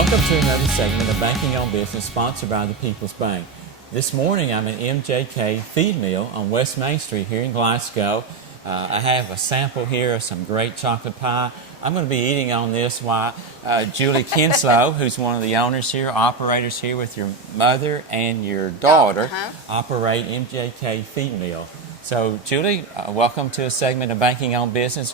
Welcome to another segment of Banking on Business sponsored by the People's Bank. This morning I'm at M.J.K. feed mill on West Main Street here in Glasgow. I have a sample here of some great chocolate pie. I'm going to be eating on this while Julie Kinslow, who's one of the owners here, operators here with your mother and your daughter, operate M.J.K. feed mill. So Julie, welcome to a segment of Banking on Business.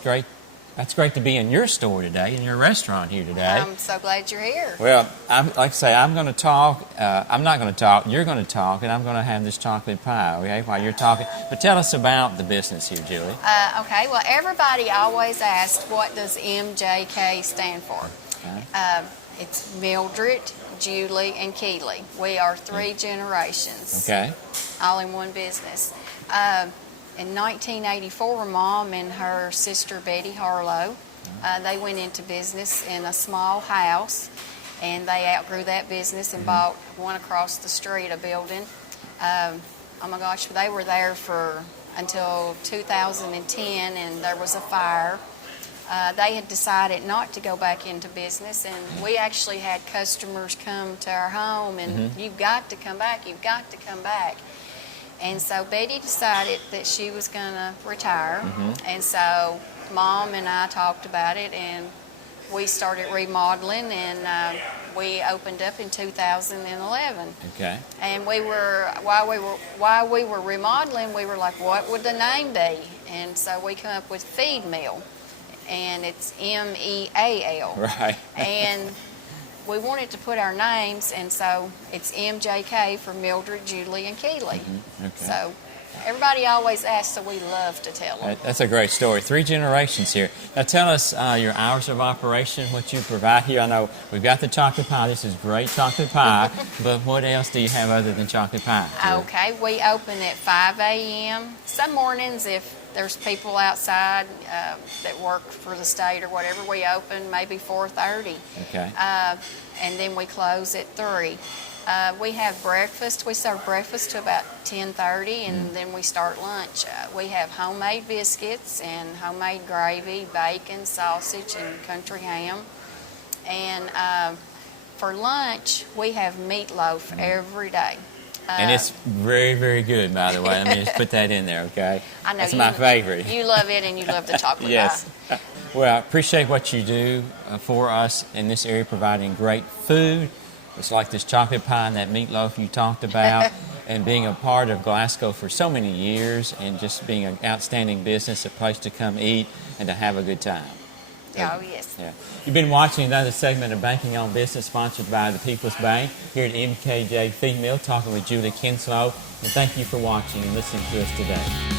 That's great to be in your store today, in your restaurant here today. I'm so glad you're here. Well, like I say, I'm going to talk. I'm not going to talk. You're going to talk, and I'm going to have this chocolate pie, okay, while you're talking. But tell us about the business here, Julie. Okay, well, everybody always asks, what does M.J.K. stand for? Okay. It's Mildred, Julie, and Keely. We are three generations, okay, all in one business. In 1984, Mom and her sister Betty Harlow, they went into business in a small house, and they outgrew that business and bought one across the street, a building. Oh my gosh, they were there until 2010, and there was a fire. They had decided not to go back into business, and we actually had customers come to our home, and you've got to come back, you've got to come back. And so Betty decided that she was going to retire, and so Mom and I talked about it, and we started remodeling, and we opened up in 2011. Okay. And while we were remodeling, we were like, what would the name be? And so we come up with Feed Mill, and it's M-E-A-L. Right. And we wanted to put our names, and so it's M.J.K. for Mildred, Julie, and Keely. Okay. So everybody always asks, so we love to tell them. That's a great story. 3 generations here. Now tell us your hours of operation, what you provide here. I know we've got the chocolate pie. This is great chocolate pie, but what else do you have other than chocolate pie? Okay, we open at 5 a.m. Some mornings, if there's people outside that work for the state or whatever, we open maybe 4:30. Okay. And then we close at 3. We have breakfast. We serve breakfast to about 10:30, and then we start lunch. We have homemade biscuits and homemade gravy, bacon, sausage, and country ham. And for lunch, we have meatloaf every day. And it's very, very good, by the way. Let me just put that in there, okay? I know that's my favorite. You love it, and you love the chocolate yes. pie. Well, I appreciate what you do for us in this area, providing great food. It's like this chocolate pie and that meatloaf you talked about, and being a part of Glasgow for so many years, and just being an outstanding business, a place to come eat and to have a good time. Oh, yes. Yeah. You've been watching another segment of Banking on Business sponsored by the People's Bank here at MKJ Feed Mill, talking with Julie Kinslow. And thank you for watching and listening to us today.